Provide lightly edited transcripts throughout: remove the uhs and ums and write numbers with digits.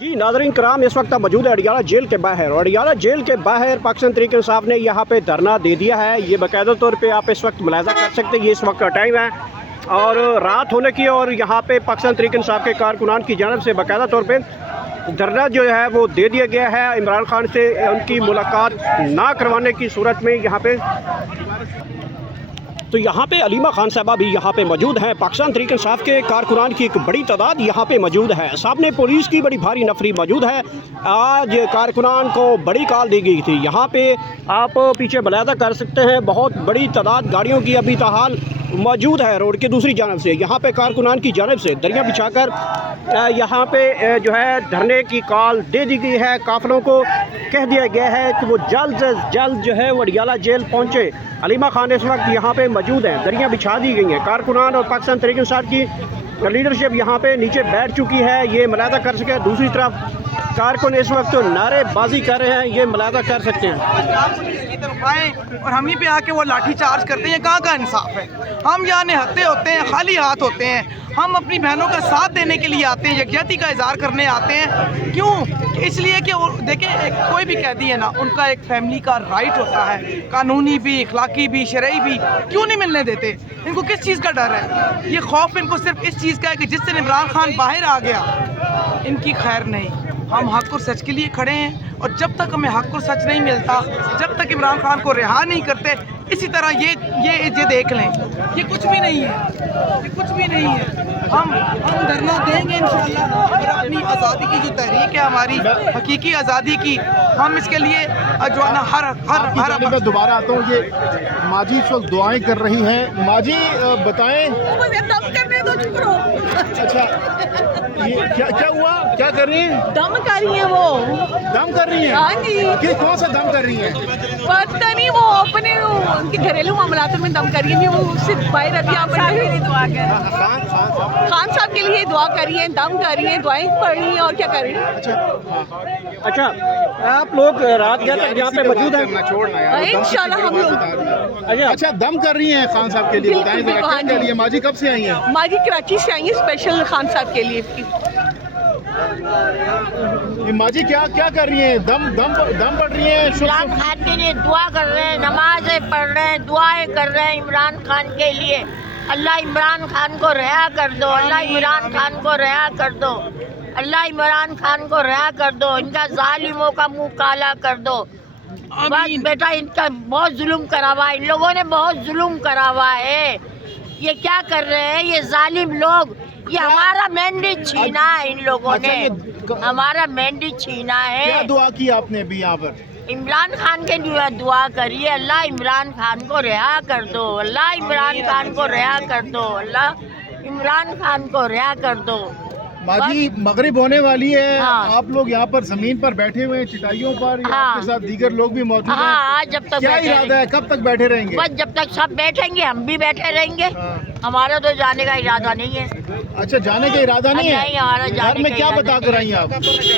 जी नाज़रीन कराम, इस वक्त मौजूद है अडियाला जेल के बाहर और अडियाला जेल के बाहर पाकिस्तान तहरीक इंसाफ ने यहाँ पे धरना दे दिया है। ये बाकायदा तौर पे आप इस वक्त मुलाहिज़ा कर सकते हैं, ये इस वक्त का टाइम है और रात होने की, और यहाँ पे पाकिस्तान तहरीक इंसाफ के कारकुनान की जानब से बाकायदा तौर पे धरना जो है वो दे दिया गया है। इमरान खान से उनकी मुलाकात ना करवाने की सूरत में यहाँ पे तो यहाँ पे अलीमा खान साहबा भी यहाँ पे मौजूद हैं। पाकिस्तान तहरीक इंसाफ के कारकुनान की एक बड़ी तादाद यहाँ पे मौजूद है। सामने पुलिस की बड़ी भारी नफरी मौजूद है। आज कारकुनान को बड़ी कॉल दी गई थी। यहाँ पे आप पीछे मुलाहिज़ा कर सकते हैं, बहुत बड़ी तादाद गाड़ियों की अभी ताहाल मौजूद है रोड के दूसरी जानब से। यहाँ पे कारकुनान की जानब से दरिया बिछाकर यहाँ पे जो है धरने की कॉल दे दी गई है। काफिलों को कह दिया गया है कि वो जल्द से जल्द जो है वो अडियाला जेल पहुँचे। अलीमा खान इस वक्त यहाँ पे मौजूद हैं, दरिया बिछा दी गई हैं। कारकुनान और पाकिस्तान तहरीक इंसाफ की लीडरशिप यहाँ पे नीचे बैठ चुकी है, ये मुलाहिज़ा कर सके। दूसरी तरफ कारकुन इस वक्त नारेबाजी कर रहे हैं, ये मुलाहिज़ा कर सकते हैं। और हम ही पे आके वो लाठी चार्ज करते हैं, कहाँ का इंसाफ है। हम यहाँ निहत्ते होते हैं, खाली हाथ होते हैं। हम अपनी बहनों का साथ देने के लिए आते हैं, यकजहती का इजहार करने आते हैं। क्यों? इसलिए कि देखें, कोई भी कैदी है ना, उनका एक फैमिली का राइट होता है, कानूनी भी, इखलाकी भी, शरई भी। क्यों नहीं मिलने देते? इनको किस चीज़ का डर है? ये खौफ इनको सिर्फ इस चीज़ का है कि जिस दिन इमरान खान बाहर आ गया इनकी खैर नहीं। हम हक और सच के लिए खड़े हैं, और जब तक हमें हक और सच नहीं मिलता, जब तक इमरान खान को रिहा नहीं करते, इसी तरह ये देख लें, ये कुछ भी नहीं है, ये कुछ भी नहीं है। हम धरना देंगे इंशाअल्लाह, और अपनी आज़ादी की जो तहरीक है हमारी हकीकी आज़ादी की, हम इसके लिए जो है ना हर मैं दोबारा आता हूँ। ये माजी इस वक्त दुआएं कर रही हैं। माजी बताएं। अच्छा, ये क्या हुआ? क्या कर रही हैं? दम कर रही है वो। दम कर रही हैं? हाँ जी। कौन सा दम कर रही हैं? पता नहीं, वो अपने उनके घरेलू मामलातों में दम कर रही है। वो उससे बाहर अभी आप दुआ कर खान साहब के लिए दुआ कर रही है, दम कर रही है, दुआएं पढ़ रही है, और क्या कर रही है। अच्छा, आप लोग रात गए तक यहाँ पे मौजूद हैं? इंशाल्लाह हम लोग। अच्छा, दम कर रही हैं खान साहब के लिए, बताएं जरा क्या कर रही है? माजी कब से आई हैं? माजी कराची से आई है स्पेशल खान साहब के लिए। ये माजी क्या कर रही हैं? दम पढ़ रही हैं? इमरान खान के लिए दुआ कर रहे हैं, नमाजें पढ़ रहे हैं, दुआएं कर रहे हैं इमरान खान के लिए। अल्लाह इमरान खान को रिहा कर दो, अल्लाह इमरान खान को रिहा कर दो, अल्लाह इमरान खान को रिहा कर दो, इनका जालिमों का मुंह काला कर दो। बस बेटा, इनका बहुत जुल्म करा हुआ है, इन लोगों ने बहुत जुल्म करा हुआ है। ये क्या कर रहे हैं ये जालिम लोग? ये हमारा मैंडेट छीना है इन लोगों ने, हमारा मैंडेट छीना है। क्या दुआ की आपने अभी यहाँ पर? इमरान खान के लिए दुआ करिए, अल्लाह इमरान खान को रिहा कर दो, अल्लाह इमरान खान को रिहा कर दो, अल्लाह इमरान खान को रिहा कर दो। माजी मगरिब होने वाली है। हाँ। आप लोग यहाँ पर जमीन पर बैठे हुए हैं, चटाइयों पर। हाँ। आपके साथ दीगर लोग भी मौजूद हैं। हाँ, जब तक क्या इरादा है? कब तक बैठे रहेंगे? बस जब तक सब बैठेंगे हम भी बैठे रहेंगे। हाँ। हमारा तो जाने का इरादा नहीं है। अच्छा, जाने का इरादा नहीं है? नहीं, हमारा जाने घर में का क्या इरादा बता कर आई आप?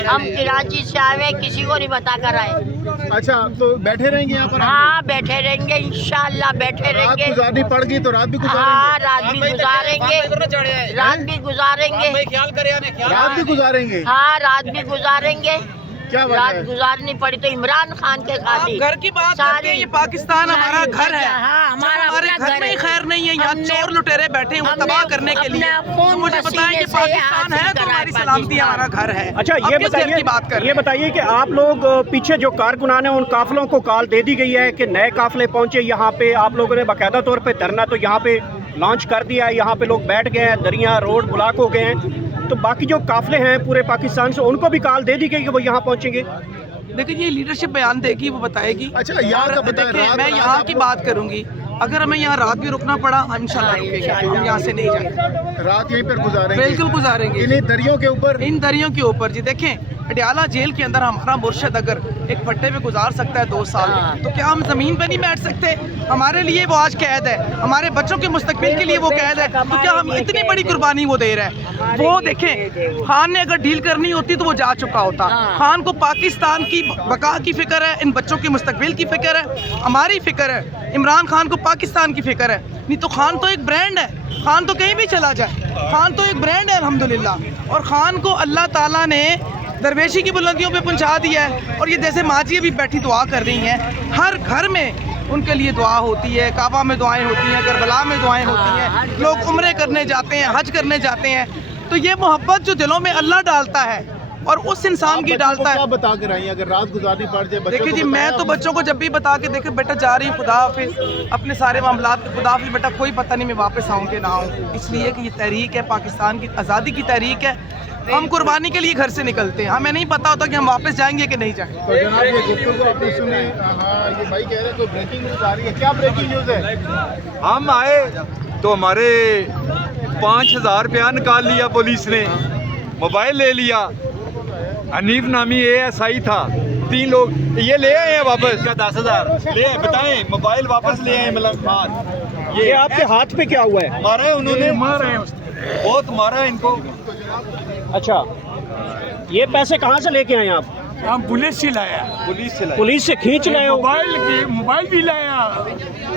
हम कराची से आए, किसी को नहीं बता कर आए। अच्छा, तो बैठे रहेंगे यहाँ पर? हाँ, बैठे रहेंगे इंशाल्लाह, बैठे रात रहेंगे। गुजारनी पड़ गई तो रात भी गुजारेंगे? हाँ, रात भी गुजारेंगे, रात भी गुजारेंगे, रात भी गुजारेंगे? हाँ, रात भी गुजारेंगे। क्या बात रात है? गुजारनी पड़ी तो इमरान खान के साथ ही। घर की बात करते हैं, ये पाकिस्तान हमारा घर है। हाँ, हमारा हमारे अपना घर में ही है। खैर नहीं है, यहाँ चोर लुटेरे बैठे हैं वो तबाह करने के लिए। तो मुझे बताएं कि पाकिस्तान है तो हमारी सलामती हमारा घर है। अच्छा, अब ये किस घर की बात कर बताइए, रहे ये हैं? बताइए कि आप लोग पीछे जो कारकुनान हैं उन काफिलों को कॉल दे दी गई है कि नए काफिले पहुंचे यहाँ पे। आप लोगों ने बाकायदा तौर पे धरना तो यहाँ पे लॉन्च कर दिया है, यहाँ पे लोग बैठ गए हैं, दरिया रोड ब्लॉक हो गए हैं। तो बाकी जो काफिले हैं पूरे पाकिस्तान से, उनको भी कॉल दे दी गई कि वो यहाँ पहुँचेंगे। देखिए, ये लीडरशिप बयान देगी, वो बताएगी। अच्छा, यहाँ का बताएं। देखिए, मैं यहाँ की बात करूंगी। अगर हमें यहाँ रात भी रुकना पड़ा, हम इंशाल्लाह रुकेंगे, हम यहाँ से नहीं जाएंगे। रात यहीं पर गुजारेंगे? बिल्कुल गुजारेंगे, इन्हीं दरियों के ऊपर। इन दरियों के ऊपर। जी देखें, अडियाला जेल के अंदर हमारा मुर्शद अगर एक फट्टे पे गुजार सकता है 2 साल, तो क्या हम जमीन पे नहीं बैठ सकते? हमारे लिए वो आज कैद है, हमारे बच्चों के मुस्तकबिल के लिए वो कैद है। तो क्या हम इतनी बड़ी कुर्बानी वो दे रहे हैं? वो देखें, खान ने अगर डील करनी होती तो वो जा चुका होता। खान को पाकिस्तान की बका की फिक्र है, इन बच्चों के मुस्तकबिल की फिक्र है, हमारी फिक्र है। इमरान खान को पाकिस्तान की फिक्र है। नहीं तो खान तो एक ब्रांड है, खान तो कहीं भी चला जाए, खान तो एक ब्रांड है अल्हम्दुलिल्लाह। और खान को अल्लाह ताला ने दरवेशी की बुलंदियों पे पहुंचा दिया है। और ये जैसे माँ जी अभी बैठी दुआ कर रही हैं, हर घर में उनके लिए दुआ होती है, काबा में दुआएं होती हैं, करबला में दुआएं होती हैं, लोग उम्रे करने जाते हैं, हज करने जाते हैं। तो ये मोहब्बत जो दिलों में अल्लाह डालता है और उस इंसान की डालता है। क्या बता कर आई अगर रात गुजारनी पड़ जाए? देखिए जी, मैं तो बच्चों को जब भी बता के देखे बेटा जा रही हूँ, खुदा हाफिज, अपने सारे मामलात खुदा हाफिज बेटा, कोई पता नहीं मैं वापस आऊँ कि ना आऊँ। इसलिए कि ये तहरीक है, पाकिस्तान की आज़ादी की तहरीक है। हम कुर्बानी के लिए घर से निकलते हैं, हमें नहीं पता होता कि हम वापस जाएंगे कि नहीं जाएंगे। तो जनाब ये गुफ्तगू आपने सुनी, हाँ ये भाई कह रहे हैं तो ब्रेकिंग न्यूज़ आ रही है, क्या ब्रेकिंग न्यूज़ है? हम आए तो हमारे 5,000 रुपया निकाल लिया पुलिस ने, मोबाइल ले लिया। हनीफ नामी ASI था, 3 लोग ये ले आए हैं वापस का 10,000 ले बताएं, मोबाइल वापस ले आए मलंग खान। ये आपके हाथ पे क्या हुआ है? मारा है उन्होंने, मारा है बहुत मारा है इनको। अच्छा, ये पैसे कहाँ से लेके आए आप? हम पुलिस से लाया, पुलिस से खींच लाए हो? मोबाइल भी लाया।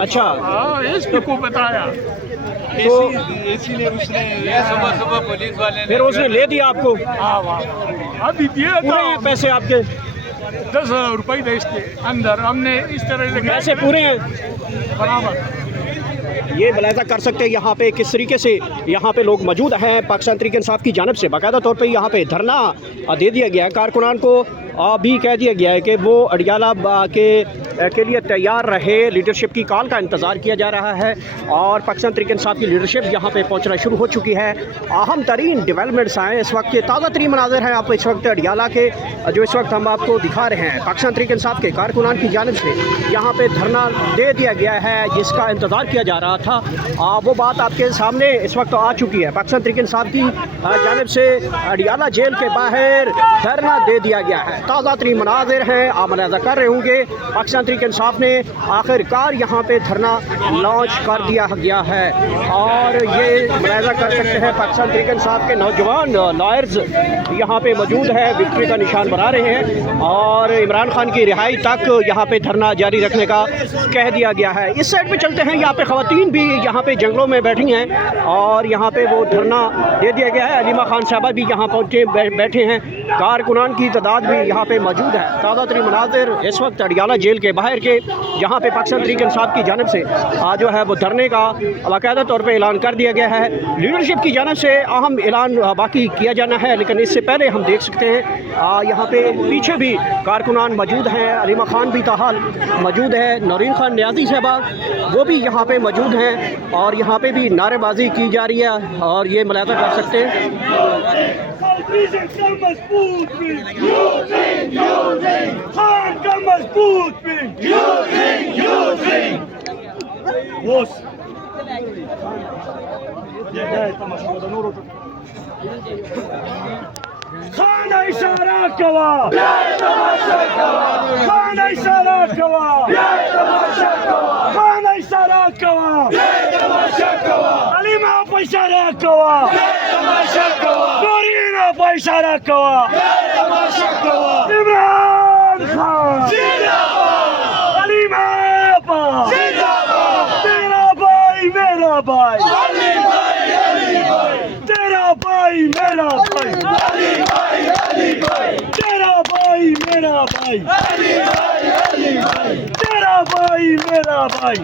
अच्छा, हाँ, एसपी को बताया। तो एसी ने उसने सुबह पुलिस वाले फिर उसने ले दिया आपको? हाँ वाह, अभी दिया पूरे हैं था पैसे आपके? 10,000 रुपये दे इसके अंदर, हमने इस तरह से पैसे पूरे हैं? बराबर। ये मुलाहिजा कर सकते हैं यहाँ पे किस तरीके से यहाँ पे लोग मौजूद हैं। पाकिस्तान तहरीक इंसाफ की जानिब से बाकायदा तौर पे यहाँ पे धरना दे दिया गया है। कारकुनान को भी कह दिया गया है कि वो अडियाला के लिए तैयार रहे। लीडरशिप की कॉल का इंतज़ार किया जा रहा है और पाकिस्तान तहरीक इंसाफ की लीडरशिप यहाँ पे पहुँचना शुरू हो चुकी है। अहम तरीन डेवलपमेंट्स आए इस वक्त के, ताज़ा तरीन मनाज़र हैं आप इस वक्त अडियाला के, जो इस वक्त हम आपको दिखा रहे हैं। पाकिस्तान तहरीक इंसाफ के कारकुनान की जानिब से यहाँ पे धरना दे दिया गया है जिसका इंतज़ार किया जा रहा था। वो बात आपके सामने इस वक्त आ चुकी है। पाकिस्तान तहरीक इंसाफ की जानिब से अडियाला जेल के बाहर धरना दे दिया गया है। ताज़ा तरीन मनाज़िर हैं, आप मुलाहिज़ा कर रहे होंगे। पाकिस्तान तहरीक इंसाफ ने आखिरकार यहाँ पे धरना लॉन्च कर दिया गया है और ये मुलाहिज़ा कर सकते हैं पाकिस्तान तहरीक इंसाफ के नौजवान लॉयर्स यहाँ पे मौजूद है, विक्ट्री का निशान बना रहे हैं और इमरान खान की रिहाई तक यहाँ पे धरना जारी रखने का कह दिया गया है। इस साइड पे चलते हैं, यहाँ पे ख़वातीन भी यहाँ पे जंगलों में बैठी हैं और यहाँ पे वो धरना दे दिया गया है। अलीमा खान साहबा भी यहाँ पहुँचे बैठे हैं, कारकुनान की तादाद भी यहाँ पे मौजूद है। ताज़ा तरीन मनाज़िर इस वक्त अडियाला जेल के बाहर के, जहाँ पे पाकिस्तान तहरीक इंसाफ की जानिब से जो है वो धरने का बाकायदा तौर पे ऐलान कर दिया गया है। लीडरशिप की जानिब से अहम ऐलान बाकी किया जाना है, लेकिन इससे पहले हम देख सकते हैं यहाँ पे पीछे भी कारकुनान मौजूद हैं। अलीमा खान भी ताहाल मौजूद है, नौरीन खान न्याजी साहबा वो भी यहाँ पे मौजूद हैं और यहाँ पे भी नारेबाजी की जा रही है और ये मुलाहिज़ा कर सकते हैं। खाना इशारा कवा, खाना इशारा कवा, खाना इशारा कवा, अलीमा पे इशारा कवा, नौरीना पे इशारा कवा, इमरान खान अलीमा पा, तेरा भाई मेरा भाई, तेरा भाई मेरा भाई, तेरा भाई मेरा भाई, तेरा भाई मेरा भाई,